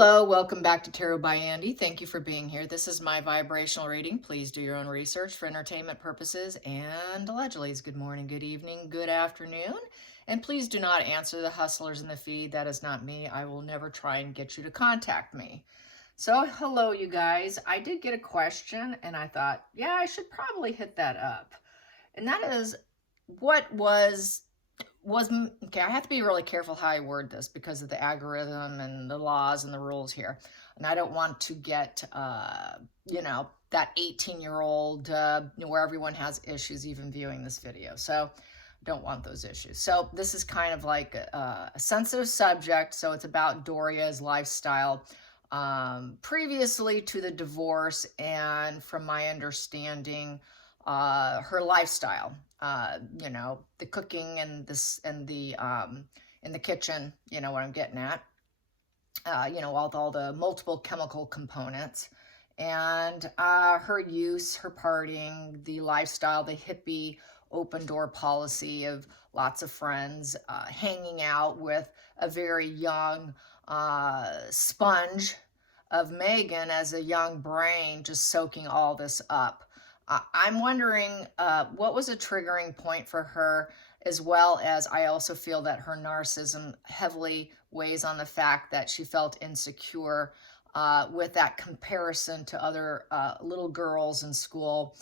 Hello, welcome back to Tarot by Andy. Thank you for being here. This is my vibrational reading. Please do your own research for entertainment purposes and allegedly it's good morning, good evening, good afternoon. And please do not answer the hustlers in the feed. That is not me. I will never try and get you to contact me. So hello, you guys. I did get a question and I thought, yeah, I should probably hit that up. And that is, what was okay, I have to be really careful how I word this because of the algorithm and the laws and the rules here. And I don't want to get, that 18-year-old where everyone has issues even viewing this video. So I don't want those issues. So this is kind of like a sensitive subject. So it's about Doria's lifestyle previously to the divorce, and from my understanding, her lifestyle, the cooking and this and the in the kitchen, you know what I'm getting at, all the multiple chemical components, and her use, her partying, the lifestyle, the hippie open door policy of lots of friends, hanging out with a very young sponge of Meghan as a young brain, just soaking all this up. I'm wondering what was a triggering point for her, as well as I also feel that her narcissism heavily weighs on the fact that she felt insecure with that comparison to other little girls in school.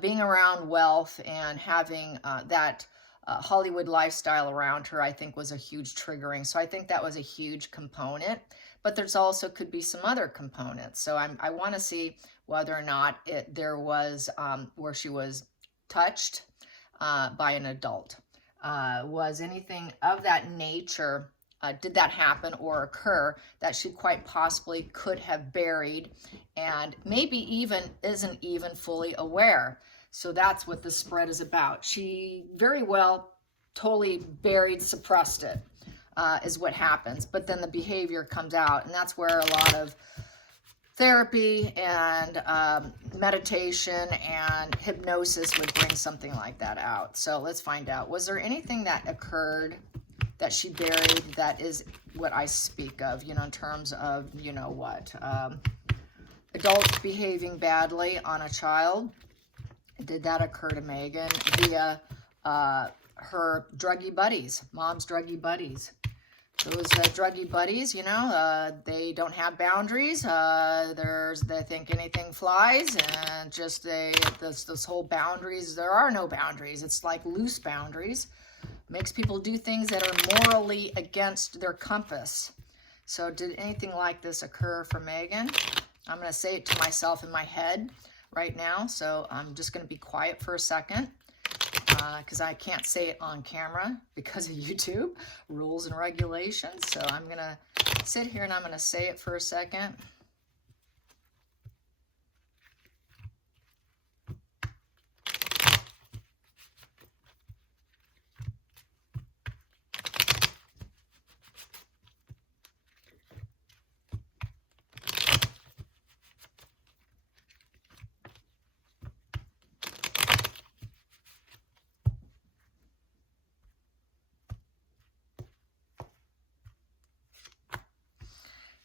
Being around wealth and having that Hollywood lifestyle around her, I think, was a huge triggering. So I think that was a huge component, but there's also could be some other components. So I want to see whether or not there was where she was touched by an adult. Was anything of that nature, did that happen or occur, that she quite possibly could have buried and maybe even isn't even fully aware? So that's what the spread is about. She very well totally buried, suppressed it, is what happens. But then the behavior comes out, and that's where a lot of therapy and meditation and hypnosis would bring something like that out. So let's find out. Was there anything that occurred that she buried that is what I speak of, in terms of, adults behaving badly on a child? Did that occur to Meghan via her druggy buddies, mom's druggy buddies? Those druggy buddies, they don't have boundaries. They think anything flies, and just this whole boundaries. There are no boundaries. It's like loose boundaries. Makes people do things that are morally against their compass. So did anything like this occur for Meghan? I'm going to say it to myself in my head right now. So I'm just going to be quiet for a second because I can't say it on camera because of YouTube rules and regulations. So I'm going to sit here and I'm going to say it for a second.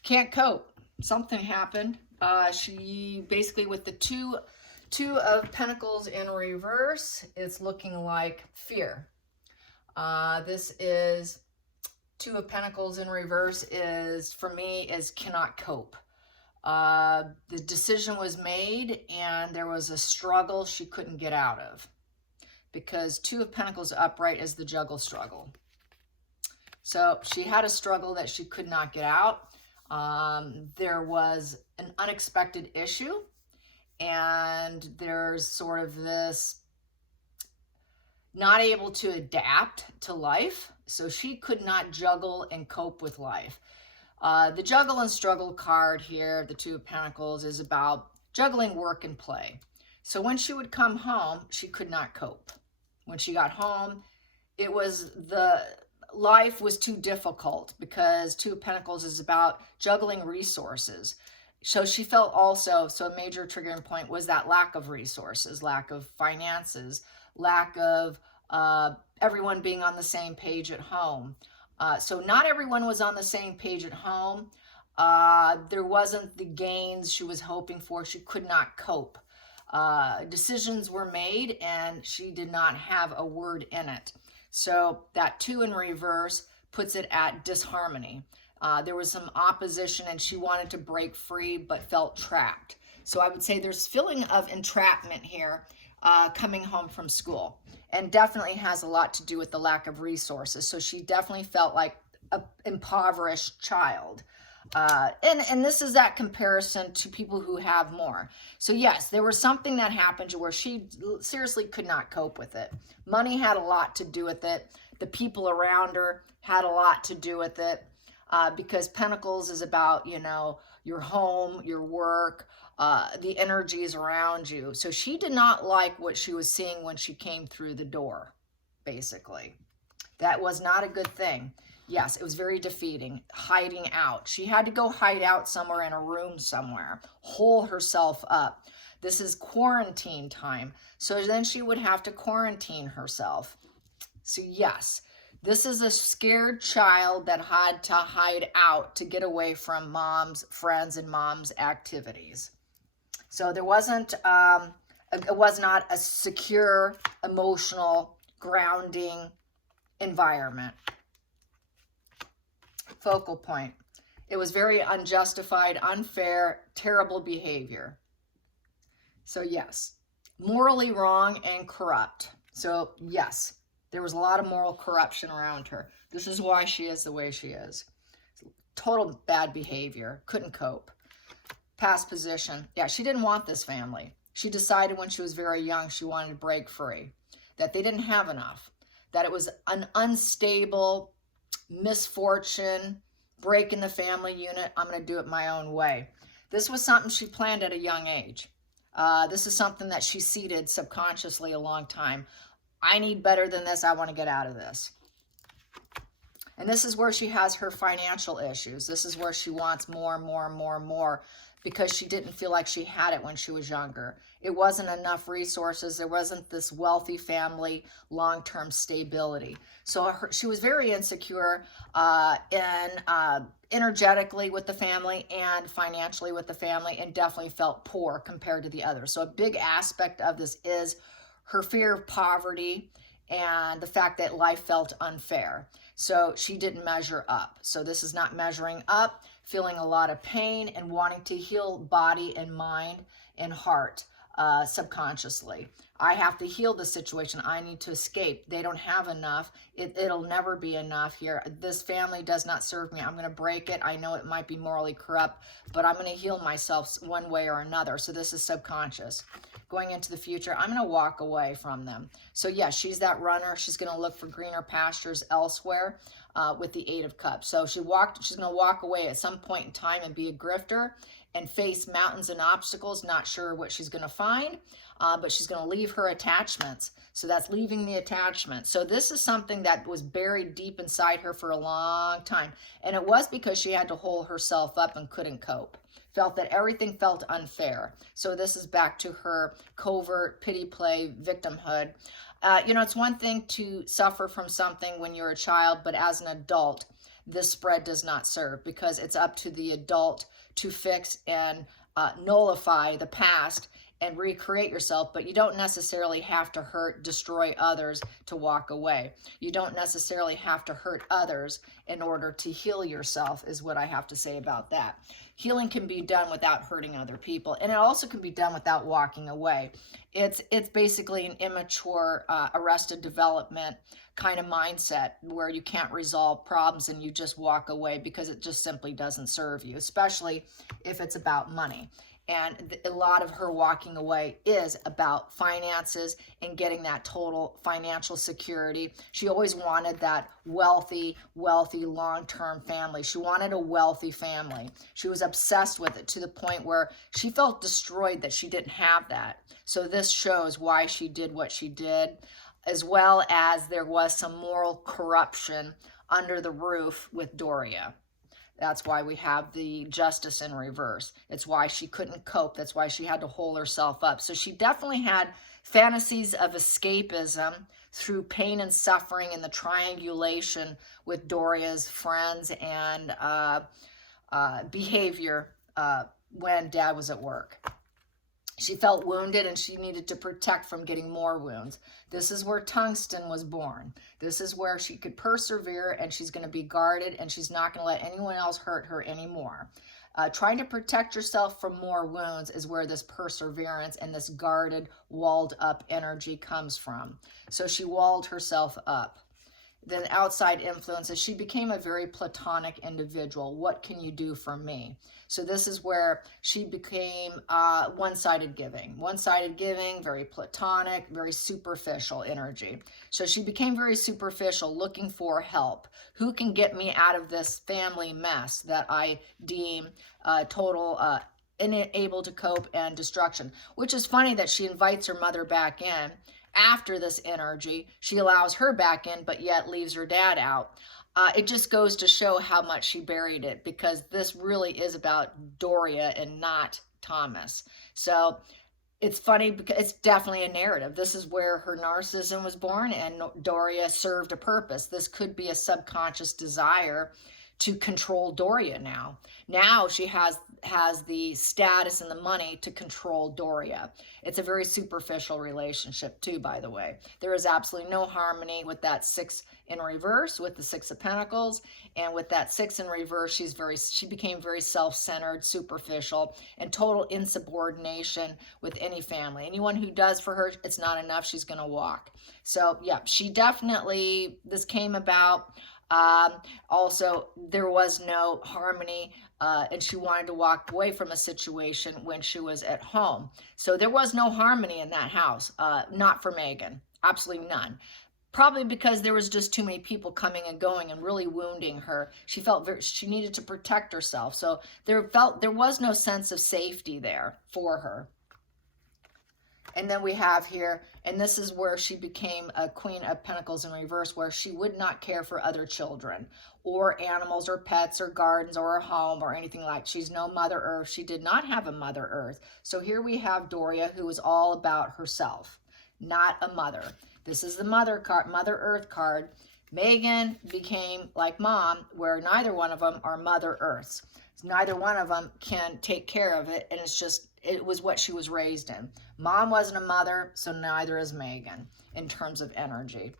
Can't cope. Something happened. She basically, with the two of Pentacles in reverse, it's looking like fear. This is Two of Pentacles in reverse is, for me, is cannot cope. The decision was made and there was a struggle she couldn't get out of, because Two of Pentacles upright is the juggle struggle. So she had a struggle that she could not get out. There was an unexpected issue, and there's sort of this not able to adapt to life. So she could not juggle and cope with life. The juggle and struggle card here, the Two of Pentacles, is about juggling work and play. So when she would come home, she could not cope. When she got home, it was life was too difficult, because Two of Pentacles is about juggling resources. So she felt also, so a major triggering point was that lack of resources, lack of finances, lack of everyone being on the same page at home. So not everyone was on the same page at home. There wasn't the gains she was hoping for. She could not cope. Decisions were made and she did not have a word in it. So that 2 in reverse puts it at disharmony. There was some opposition and she wanted to break free but felt trapped. So I would say there's feeling of entrapment here coming home from school, and definitely has a lot to do with the lack of resources. So she definitely felt like an impoverished child. And this is that comparison to people who have more. So yes, there was something that happened where she seriously could not cope with it. Money had a lot to do with it. The people around her had a lot to do with it, because Pentacles is about, you know, your home, your work, the energies around you. So she did not like what she was seeing when she came through the door, basically. That was not a good thing. Yes, it was very defeating. Hiding out. She had to go hide out somewhere in a room somewhere. Hole herself up. This is quarantine time. So then she would have to quarantine herself. So yes, this is a scared child that had to hide out to get away from mom's friends and mom's activities. So there wasn't, it was not a secure, emotional, grounding environment. Focal point. It was very unjustified, unfair, terrible behavior. So yes, morally wrong and corrupt. So yes, there was a lot of moral corruption around her. This is why she is the way she is. Total bad behavior. Couldn't cope. Past position. Yeah, she didn't want this family. She decided when she was very young she wanted to break free. That they didn't have enough. That it was an unstable misfortune, break in the family unit. I'm going to do it my own way. This was something she planned at a young age. This is something that she seeded subconsciously a long time. I need better than this. I want to get out of this. And this is where she has her financial issues. This is where she wants more, because she didn't feel like she had it when she was younger. It wasn't enough resources. There wasn't this wealthy family, long-term stability. So she was very insecure energetically with the family and financially with the family, and definitely felt poor compared to the others. So a big aspect of this is her fear of poverty and the fact that life felt unfair. So she didn't measure up. So this is not measuring up, feeling a lot of pain and wanting to heal body and mind and heart subconsciously. I have to heal the situation. I need to escape. They don't have enough. It'll never be enough here. This family does not serve me. I'm going to break it. I know it might be morally corrupt, but I'm going to heal myself one way or another. So this is subconscious. Going into the future, I'm going to walk away from them. So yeah, she's that runner. She's going to look for greener pastures elsewhere with the 8 of Cups. So she's going to walk away at some point in time and be a grifter and face mountains and obstacles, not sure what she's going to find, but she's going to leave her attachments. So that's leaving the attachment. So this is something that was buried deep inside her for a long time. And it was because she had to hold herself up and couldn't cope. Felt that everything felt unfair. So this is back to her covert pity play, victimhood. You know, it's one thing to suffer from something when you're a child, but as an adult, this spread does not serve, because it's up to the adult to fix and nullify the past and recreate yourself. But you don't necessarily have to hurt, destroy others to walk away. You don't necessarily have to hurt others in order to heal yourself, is what I have to say about that. Healing can be done without hurting other people, and it also can be done without walking away. It's basically an immature, arrested development kind of mindset where you can't resolve problems and you just walk away because it just simply doesn't serve you, especially if it's about money. And a lot of her walking away is about finances and getting that total financial security. She always wanted that wealthy, long-term family. She wanted a wealthy family. She was obsessed with it to the point where she felt destroyed that she didn't have that. So this shows why she did what she did, as well as there was some moral corruption under the roof with Doria. That's why we have the Justice in reverse. It's why she couldn't cope. That's why she had to hold herself up. So she definitely had fantasies of escapism through pain and suffering and the triangulation with Doria's friends and behavior when dad was at work. She felt wounded and she needed to protect from getting more wounds. This is where tungsten was born. This is where she could persevere, and she's going to be guarded, and she's not going to let anyone else hurt her anymore. Trying to protect yourself from more wounds is where this perseverance and this guarded, walled up energy comes from. So she walled herself up. Then outside influences, she became a very platonic individual. What can you do for me? So this is where she became one-sided giving, very platonic, very superficial energy. So she became very superficial, looking for help. Who can get me out of this family mess that I deem total unable to cope and destruction? Which is funny that she invites her mother back in. After this energy, she allows her back in, but yet leaves her dad out. It just goes to show how much she buried it, because this really is about Doria and not Thomas. So it's funny because it's definitely a narrative. This is where her narcissism was born, and Doria served a purpose. This could be a subconscious desire to control Doria now. Now she has the status and the money to control Doria. It's a very superficial relationship too, by the way. There is absolutely no harmony with that 6 in reverse, with the 6 of Pentacles, and with that 6 in reverse, she became very self-centered, superficial, and total insubordination with any family. Anyone who does for her, it's not enough, she's going to walk. So yeah, she definitely, this came about. Also, there was no harmony, and she wanted to walk away from a situation when she was at home. So there was no harmony in that house, not for Meghan, absolutely none. Probably because there was just too many people coming and going and really wounding her. She felt she needed to protect herself. So there was no sense of safety there for her. And then we have here, and this is where she became a Queen of Pentacles in reverse, where she would not care for other children or animals or pets or gardens or a home or anything like. She's no Mother Earth. She did not have a Mother Earth. So here we have Doria, who is all about herself, not a mother. This is the Mother Earth card. Meghan became like Mom, where neither one of them are Mother Earths. Neither one of them can take care of it, and it was what she was raised in. Mom wasn't a mother, so neither is Meghan in terms of energy.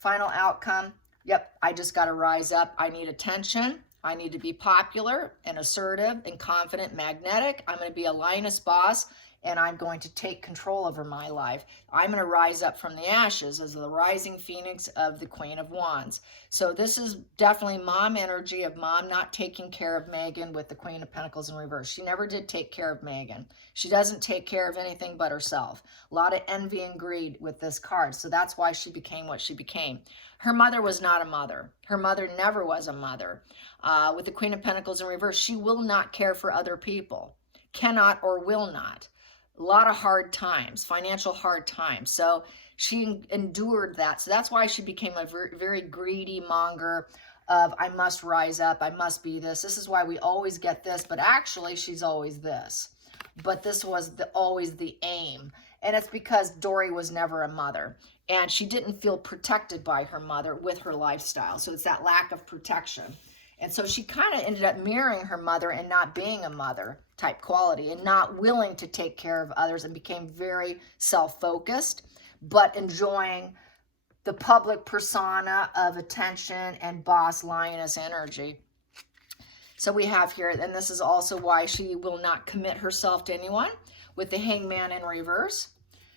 Final outcome, yep, I just got to rise up. I need attention. I need to be popular and assertive and confident, magnetic. I'm going to be a lioness boss, and I'm going to take control over my life. I'm going to rise up from the ashes as the rising phoenix of the Queen of Wands. So this is definitely Mom energy of Mom not taking care of Meghan with the Queen of Pentacles in reverse. She never did take care of Meghan. She doesn't take care of anything but herself. A lot of envy and greed with this card. So that's why she became what she became. Her mother was not a mother. Her mother never was a mother. With the Queen of Pentacles in reverse, she will not care for other people. Cannot or will not. A lot of hard times, financial hard times. So she endured that. So that's why she became a very, very greedy monger of, I must rise up, I must be this. This is why we always get this, but actually she's always this. But this was always the aim. And it's because Doria was never a mother. And she didn't feel protected by her mother with her lifestyle. So it's that lack of protection. And so she kind of ended up mirroring her mother and not being a mother type quality and not willing to take care of others, and became very self-focused, but enjoying the public persona of attention and boss lioness energy. So we have here, and this is also why she will not commit herself to anyone with the Hangman in reverse.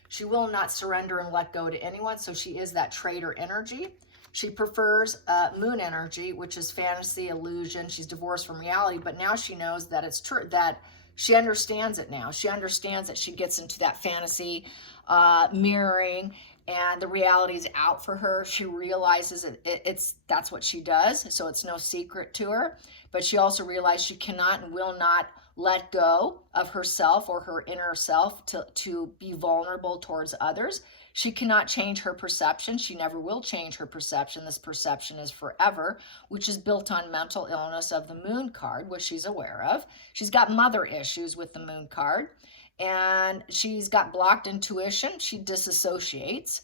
She will not surrender and let go to anyone. So she is that traitor energy. She prefers moon energy, which is fantasy, illusion. She's divorced from reality, but now she knows that it's true, that she understands it now. She understands that she gets into that fantasy mirroring, and the reality is out for her. She realizes that's what she does, so it's no secret to her. But she also realized she cannot and will not let go of herself or her inner self to be vulnerable towards others. She cannot change her perception. She never will change her perception. This perception is forever, which is built on mental illness of the Moon card, which she's aware of. She's got mother issues with the Moon card, and she's got blocked intuition. She disassociates.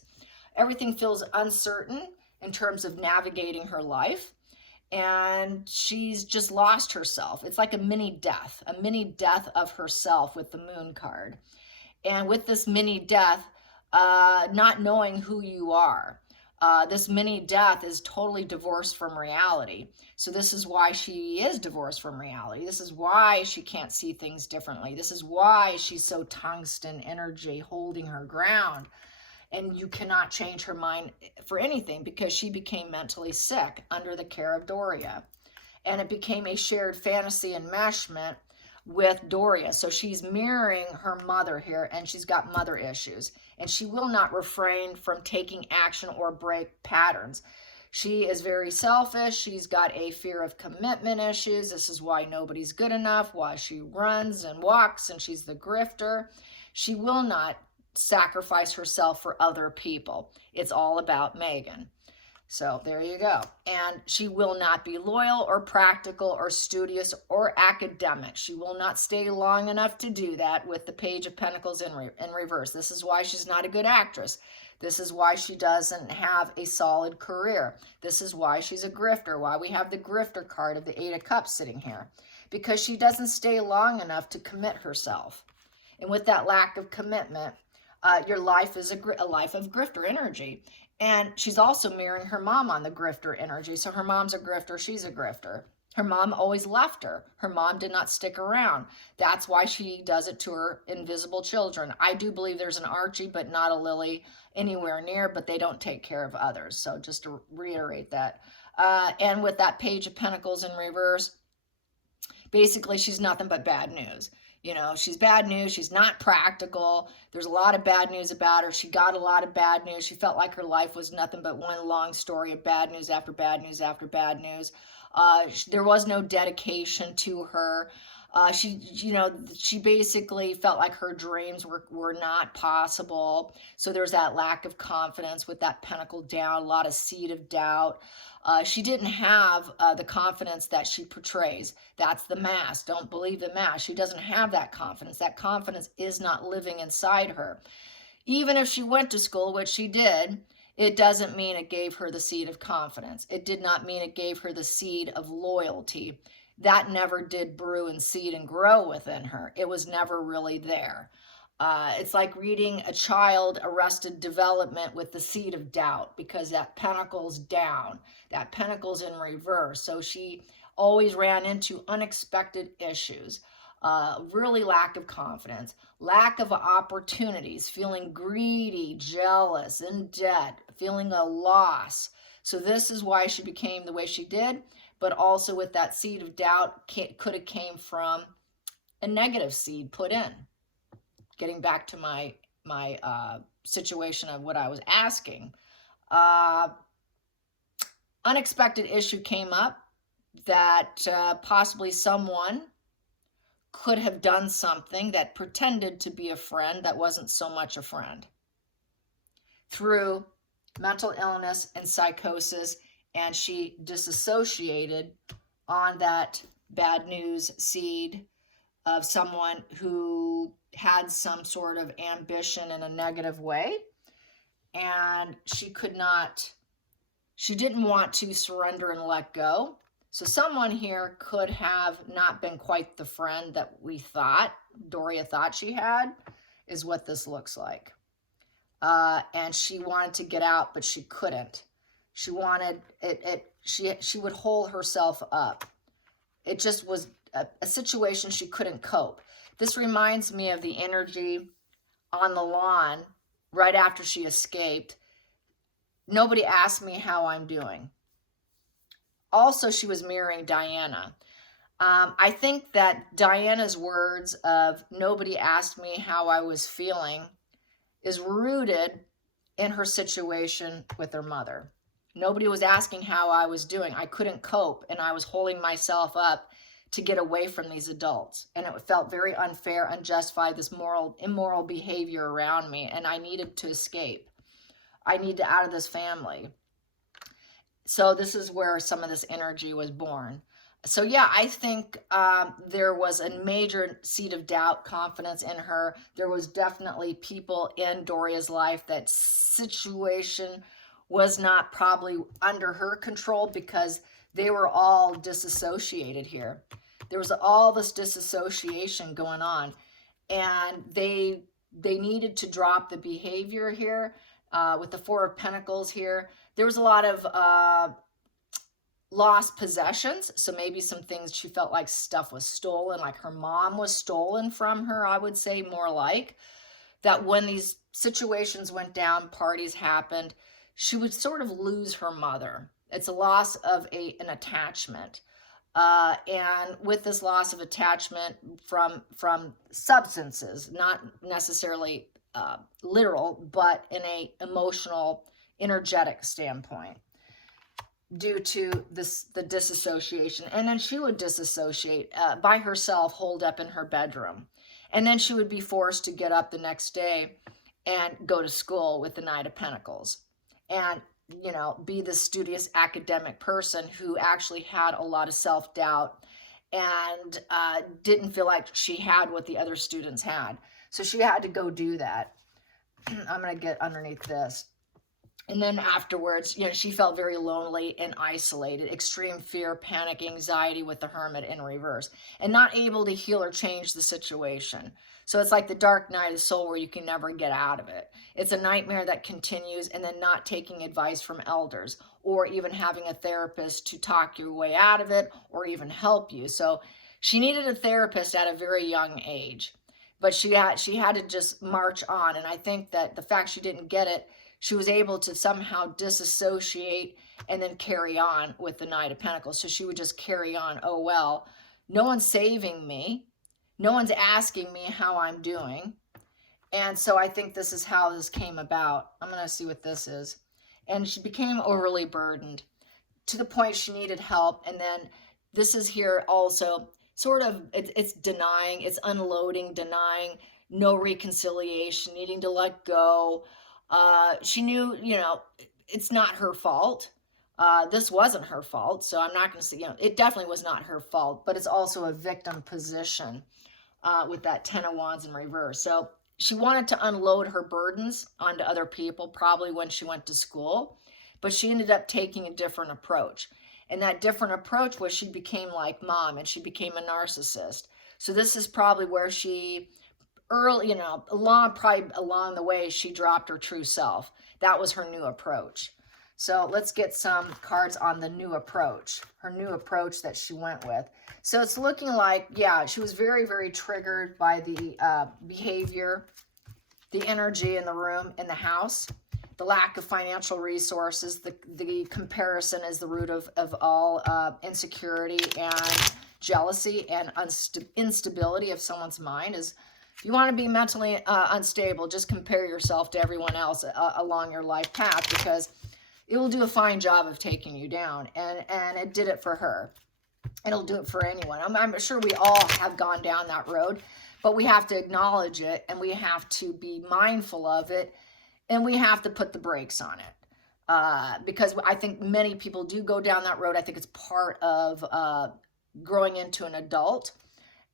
Everything feels uncertain in terms of navigating her life. and she's just lost herself. It's like a mini death of herself with the moon card. And with this mini death, not knowing who you are. This mini death is totally divorced from reality. So this is why she is divorced from reality. This is why she can't see things differently. This is why she's so tungsten energy holding her ground. And you cannot change her mind for anything because she became mentally sick under the care of Doria. And it became a shared fantasy enmeshment with Doria. So she's mirroring her mother here, and she's got mother issues. And she will not refrain from taking action or break patterns. She is very selfish. She's got a fear of commitment issues. This is why nobody's good enough, why she runs and walks, and she's the grifter. She will not sacrifice herself for other people. It's all about Meghan. So there you go. And she will not be loyal or practical or studious or academic. She will not stay long enough to do that with the Page of Pentacles in reverse. This is why she's not a good actress. This is why she doesn't have a solid career. This is why she's a grifter, why we have the grifter card of the Eight of Cups sitting here. Because she doesn't stay long enough to commit herself. And with that lack of commitment, your life is a life of grifter energy. And she's also mirroring her mom on the grifter energy. So her mom's a grifter, she's a grifter. Her mom always left her. Her mom did not stick around. That's why she does it to her invisible children. I do believe there's an Archie, but not a Lily anywhere near, but they don't take care of others. So just to reiterate that. And with that Page of Pentacles in reverse, basically she's nothing but bad news. You know, she's bad news. She's not practical. There's a lot of bad news about her. She got a lot of bad news. She felt like her life was nothing but one long story of bad news after bad news after bad news. There was no dedication to her. She basically felt like her dreams were not possible. So there's that lack of confidence with that pentacle down, a lot of seed of doubt. She didn't have the confidence that she portrays. That's the mask. Don't believe the mask. She doesn't have that confidence. That confidence is not living inside her. Even if she went to school, which she did, it doesn't mean it gave her the seed of confidence. It did not mean it gave her the seed of loyalty. That never did brew and seed and grow within her. It was never really there. It's like reading a child arrested development with the seed of doubt, because that pentacle's down, that pentacle's in reverse. So she always ran into unexpected issues, really lack of confidence, lack of opportunities, feeling greedy, jealous, in debt, feeling a loss. So this is why she became the way she did, but also with that seed of doubt could have came from a negative seed put in. Getting back to my situation of what I was asking, unexpected issue came up that possibly someone could have done something that pretended to be a friend that wasn't so much a friend, through mental illness and psychosis, and she disassociated on that bad news seed of someone who had some sort of ambition in a negative way, and she didn't want to surrender and let go. So someone here could have not been quite the friend that we thought, Doria thought she had, is what this looks like. And she wanted to get out, but she couldn't. She wanted it. She would hold herself up. It just was a situation she couldn't cope. This reminds me of the energy on the lawn right after she escaped. Nobody asked me how I'm doing. Also, she was mirroring Diana. I think that Diana's words of nobody asked me how I was feeling is rooted in her situation with her mother. Nobody was asking how I was doing. I couldn't cope, and I was holding myself up to get away from these adults. And it felt very unfair, unjustified, this immoral behavior around me, and I needed to escape. I needed out of this family. So this is where some of this energy was born. So yeah, I think there was a major seed of doubt, confidence in her. There was definitely people in Doria's life that situation was not probably under her control, because they were all disassociated here. There was all this disassociation going on, and they needed to drop the behavior here with the Four of Pentacles here. There was a lot of lost possessions, so maybe some things she felt like stuff was stolen, like her mom was stolen from her, I would say, more like that. When these situations went down, parties happened, she would sort of lose her mother. It's a loss of an attachment. And with this loss of attachment from substances, not necessarily literal, but in a emotional, energetic standpoint, due to the disassociation. And then she would disassociate by herself, holed up in her bedroom. And then she would be forced to get up the next day and go to school with the Knight of Pentacles. And, you know, be the studious academic person who actually had a lot of self-doubt and didn't feel like she had what the other students had. So she had to go do that. I'm going to get underneath this. And then afterwards, you know, she felt very lonely and isolated, extreme fear, panic, anxiety with the Hermit in reverse, and not able to heal or change the situation. So it's like the dark night of the soul where you can never get out of it. It's a nightmare that continues, and then not taking advice from elders or even having a therapist to talk your way out of it or even help you. So she needed a therapist at a very young age, but she had to just march on. And I think that the fact she didn't get it, she was able to somehow disassociate and then carry on with the Knight of Pentacles. So she would just carry on. Oh, well, no one's saving me. No one's asking me how I'm doing. And so I think this is how this came about. I'm going to see what this is. And she became overly burdened to the point she needed help. And then this is here also sort of, it's denying, it's unloading, denying, no reconciliation, needing to let go. She knew, you know, it's not her fault. This wasn't her fault. So I'm not going to say, you know, it definitely was not her fault, but it's also a victim position with that Ten of Wands in reverse. So she wanted to unload her burdens onto other people, probably when she went to school, but she ended up taking a different approach. And that different approach was she became like mom, and she became a narcissist. So this is probably where she early, you know, probably along the way, she dropped her true self. That was her new approach. So let's get some cards on the new approach, her new approach that she went with. So it's looking like, yeah, she was very, very triggered by the behavior, the energy in the room, in the house, the lack of financial resources. The comparison is the root of all insecurity and jealousy and instability of someone's mind. Is if you want to be mentally unstable, just compare yourself to everyone else along your life path, because it will do a fine job of taking you down. And it did it for her. It'll do it for anyone. I'm sure we all have gone down that road, but we have to acknowledge it, and we have to be mindful of it, and we have to put the brakes on it. Because I think many people do go down that road. I think it's part of growing into an adult.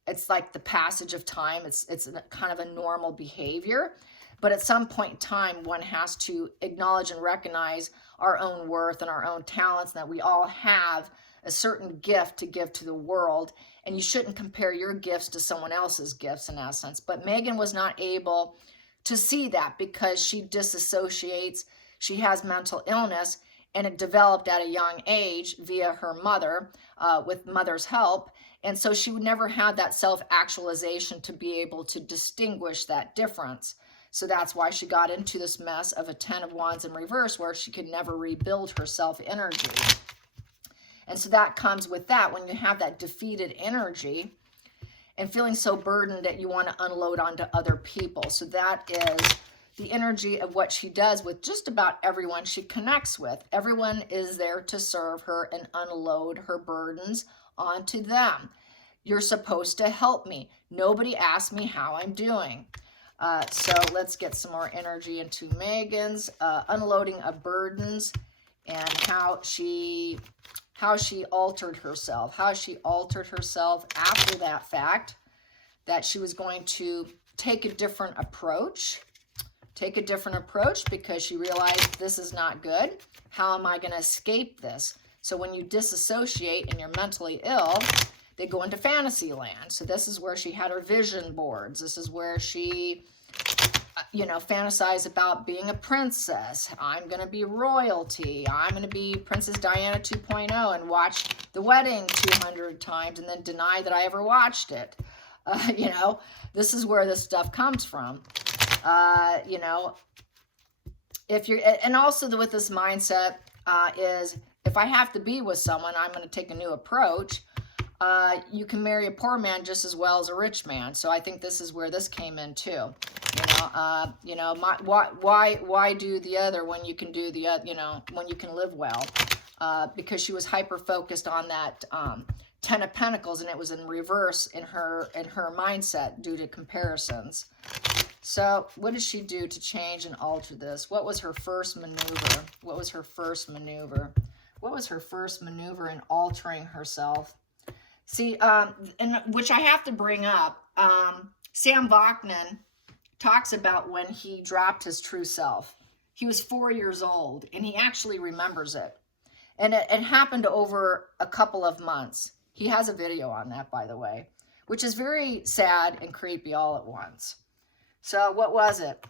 It's like the passage of time. It's kind of a normal behavior. But at some point in time, one has to acknowledge and recognize our own worth and our own talents, and that we all have a certain gift to give to the world. And you shouldn't compare your gifts to someone else's gifts, in essence. But Meghan was not able to see that, because she disassociates. She has mental illness, and it developed at a young age via her mother, with mother's help. And so she would never have that self-actualization to be able to distinguish that difference. So that's why she got into this mess of a Ten of Wands in reverse, where she could never rebuild her self-energy. And so that comes with that, when you have that defeated energy and feeling so burdened that you want to unload onto other people. So that is the energy of what she does with just about everyone she connects with. Everyone is there to serve her and unload her burdens onto them. You're supposed to help me. Nobody asked me how I'm doing. So let's get some more energy into Meghan's unloading of burdens, and how she altered herself. How she altered herself after that fact, that she was going to take a different approach. Take a different approach because she realized this is not good. How am I going to escape this? So when you disassociate and you're mentally ill, they go into fantasy land. So this is where she had her vision boards. This is where she, fantasized about being a princess. I'm going to be royalty. I'm going to be Princess Diana 2.0 and watch The Wedding 200 times and then deny that I ever watched it. This is where this stuff comes from. If you're, and also with this mindset is, if I have to be with someone, I'm going to take a new approach. You can marry a poor man just as well as a rich man. So I think this is where this came in too. Why do the other when you can do the other, when you can live well? Because she was hyper focused on that 10 of Pentacles, and it was in reverse in her mindset due to comparisons. So what did she do to change and alter this? What was her first maneuver? What was her first maneuver? What was her first maneuver in altering herself? See, and which I have to bring up, Sam Vaknin talks about when he dropped his true self. He was 4 years old, and he actually remembers it. And it happened over a couple of months. He has a video on that, by the way, which is very sad and creepy all at once. So what was it?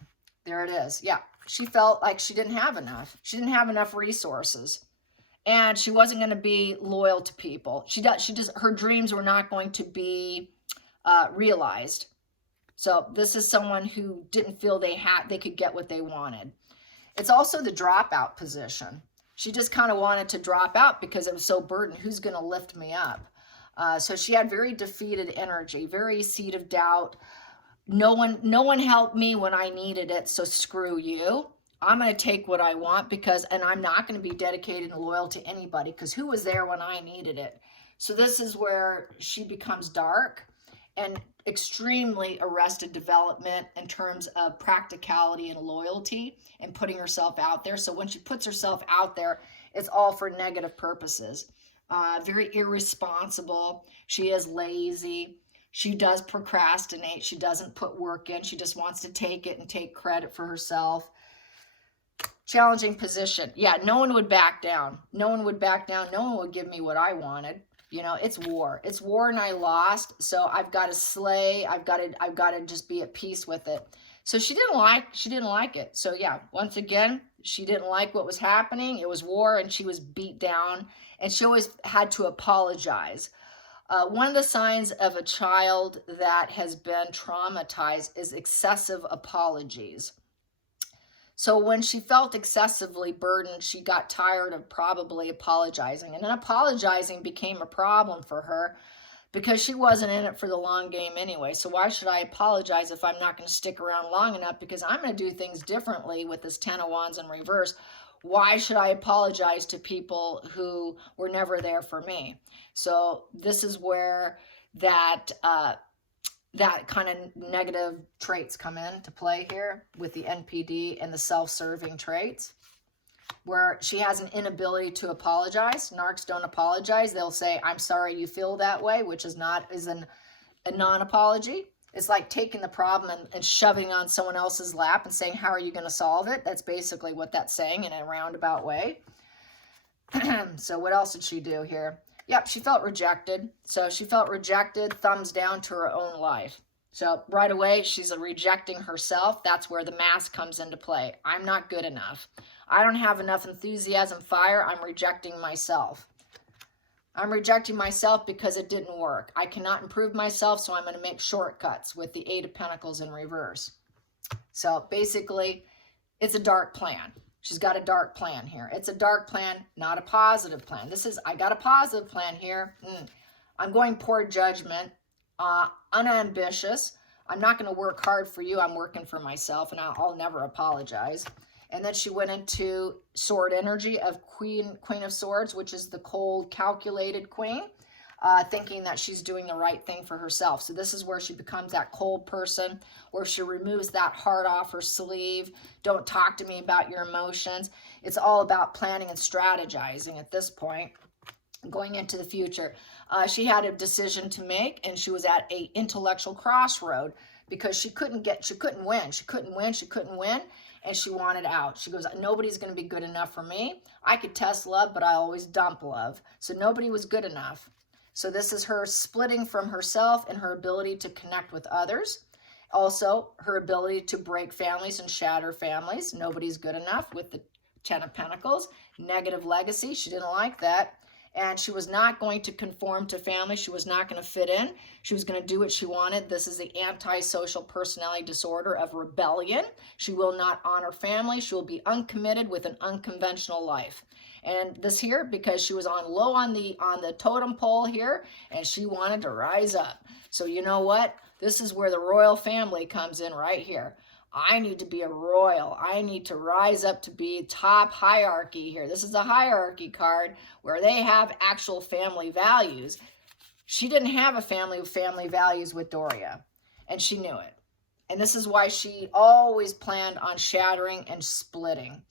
There it is. Yeah, she felt like she didn't have enough. She didn't have enough resources. And she wasn't going to be loyal to people. Her dreams were not going to be realized. So this is someone who didn't feel they could get what they wanted. It's also the dropout position. She just kind of wanted to drop out because it was so burdened. Who's going to lift me up? So she had very defeated energy, very seed of doubt. No one helped me when I needed it, so screw you. I'm going to take what I want and I'm not going to be dedicated and loyal to anybody because who was there when I needed it? So this is where she becomes dark and extremely arrested development in terms of practicality and loyalty and putting herself out there. So when she puts herself out there, it's all for negative purposes. Very irresponsible. She is lazy. She does procrastinate. She doesn't put work in. She just wants to take it and take credit for herself. Challenging position. Yeah, no one would back down. No one would back down. No one would give me what I wanted. It's war. It's war and I lost. So I've got to slay. I've got to just be at peace with it. So she didn't like it. So yeah, once again, she didn't like what was happening. It was war and she was beat down and she always had to apologize. One of the signs of a child that has been traumatized is excessive apologies. So when she felt excessively burdened, she got tired of probably apologizing. And then apologizing became a problem for her because she wasn't in it for the long game anyway. So why should I apologize if I'm not going to stick around long enough? Because I'm going to do things differently with this 10 of Wands in reverse. Why should I apologize to people who were never there for me? So this is where that kind of negative traits come into play here with the NPD and the self-serving traits, where she has an inability to apologize. Narcs don't apologize. They'll say, I'm sorry you feel that way, which is a non-apology. It's like taking the problem and shoving it on someone else's lap and saying, how are you going to solve it? That's basically what that's saying in a roundabout way. So what else did she do here? Yep, she felt rejected. So she felt rejected, thumbs down to her own life. So right away, she's rejecting herself. That's where the mask comes into play. I'm not good enough. I don't have enough enthusiasm, fire. I'm rejecting myself. I'm rejecting myself because it didn't work. I cannot improve myself, so I'm going to make shortcuts with the 8 of Pentacles in reverse. So basically, it's a dark plan. She's got a dark plan here. It's a dark plan, not a positive plan. I got a positive plan here. I'm going poor judgment, unambitious. I'm not going to work hard for you. I'm working for myself, and I'll never apologize. And then she went into sword energy of Queen of Swords, which is the cold, calculated queen, thinking that she's doing the right thing for herself. So this is where she becomes that cold person, where she removes that heart off her sleeve. Don't talk to me about your emotions. It's all about planning and strategizing at this point, going into the future. She had a decision to make, and she was at an intellectual crossroad because she couldn't win. and she wanted out. She goes, nobody's going to be good enough for me. I could test love, but I always dump love. So nobody was good enough. So this is her splitting from herself and her ability to connect with others. Also, her ability to break families and shatter families. Nobody's good enough with the Ten of Pentacles. Negative legacy. She didn't like that. And she was not going to conform to family. She was not going to fit in. She was going to do what she wanted. This is the antisocial personality disorder of rebellion. She will not honor family. She will be uncommitted with an unconventional life. And this here, because she was on low on the totem pole here, and she wanted to rise up. So you know what? This is where the royal family comes in right here. I need to be a royal. I need to rise up to be top hierarchy here. This is a hierarchy card where they have actual family values. She didn't have a family values with Doria, and she knew it. And this is why she always planned on shattering and splitting.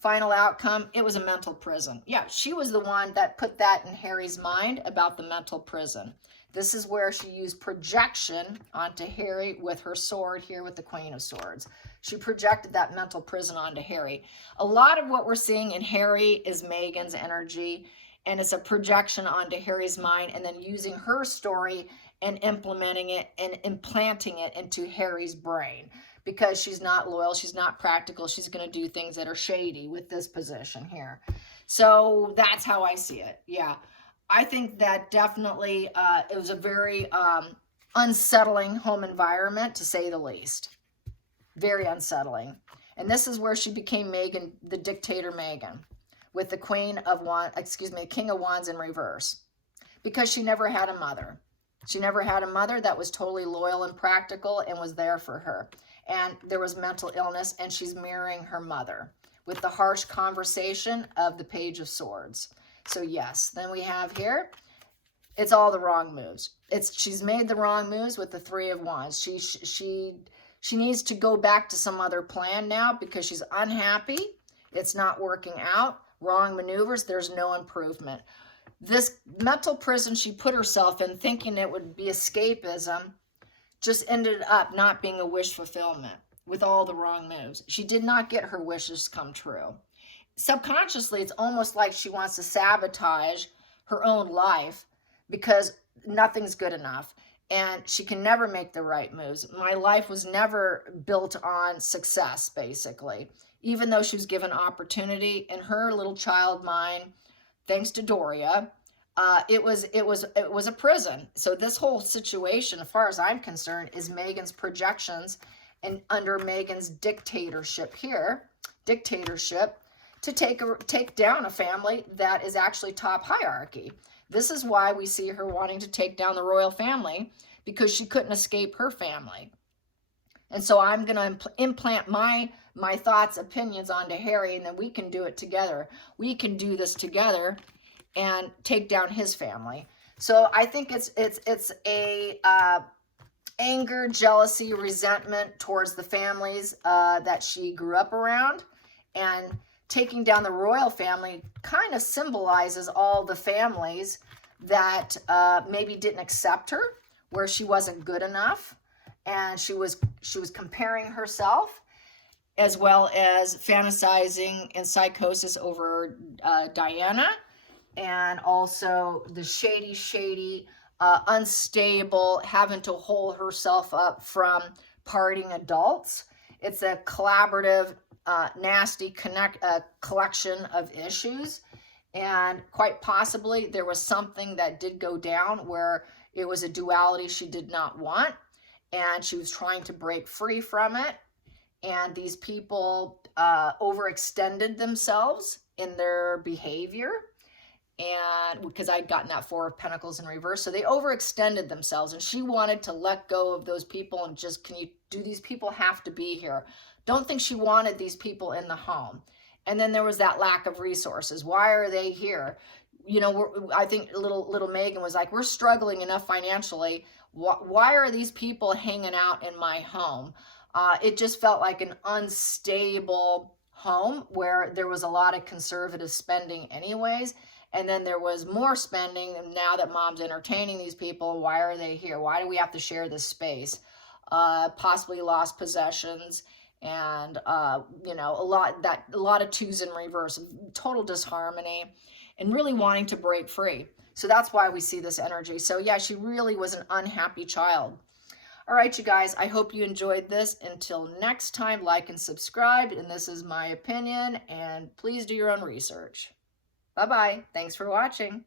Final outcome, it was a mental prison. Yeah, she was the one that put that in Harry's mind about the mental prison. This is where she used projection onto Harry with her sword here with the Queen of Swords. She projected that mental prison onto Harry. A lot of what we're seeing in Harry is Meghan's energy, and it's a projection onto Harry's mind and then using her story and implementing it and implanting it into Harry's brain. Because she's not loyal, she's not practical, she's going to do things that are shady with this position here. So that's how I see it. Yeah. I think that definitely it was a very unsettling home environment, to say the least. Very unsettling. And this is where she became Meghan, the dictator Meghan, with the King of Wands in reverse. Because she never had a mother. She never had a mother that was totally loyal and practical and was there for her. And there was mental illness, and she's mirroring her mother with the harsh conversation of the Page of Swords. So yes, then we have here, it's all the wrong moves. She's made the wrong moves with the Three of Wands. She needs to go back to some other plan now because she's unhappy. It's not working out. Wrong maneuvers. There's no improvement. This mental prison she put herself in, thinking it would be escapism, just ended up not being a wish fulfillment with all the wrong moves. She did not get her wishes come true. Subconsciously, it's almost like she wants to sabotage her own life because nothing's good enough and she can never make the right moves. My life was never built on success, basically. Even though she was given opportunity in her little child mind, thanks to Doria, it was a prison. So this whole situation, as far as I'm concerned, is Meghan's projections and under Meghan's dictatorship here, to take down a family that is actually top hierarchy. This is why we see her wanting to take down the royal family, because she couldn't escape her family. And so I'm going to implant my thoughts, opinions onto Harry, and then we can do it together. We can do this together and take down his family. So I think it's a anger, jealousy, resentment towards the families that she grew up around, and taking down the royal family kind of symbolizes all the families that maybe didn't accept her, where she wasn't good enough, and she was comparing herself, as well as fantasizing in psychosis over Diana, and also the shady, unstable, having to hold herself up from partying adults. It's a collaborative, nasty collection of issues, and quite possibly there was something that did go down where it was a duality she did not want, and she was trying to break free from it, and these people overextended themselves in their behavior, and because I'd gotten that Four of Pentacles in reverse, so they overextended themselves, and she wanted to let go of those people and just, do these people have to be here? Don't think she wanted these people in the home. And then there was that lack of resources. Why are they here? You know, I think little Meghan was like, we're struggling enough financially. Why are these people hanging out in my home? It just felt like an unstable home where there was a lot of conservative spending anyways. And then there was more spending. And now that mom's entertaining these people, why are they here? Why do we have to share this space? Possibly lost possessions. and you know, a lot of twos in reverse, total disharmony, and really wanting to break free. So that's why we see this energy. So yeah, she really was an unhappy child. All right, you guys, I hope you enjoyed this. Until next time, like and subscribe. And this is my opinion, and please do your own research. Bye-bye. Thanks for watching.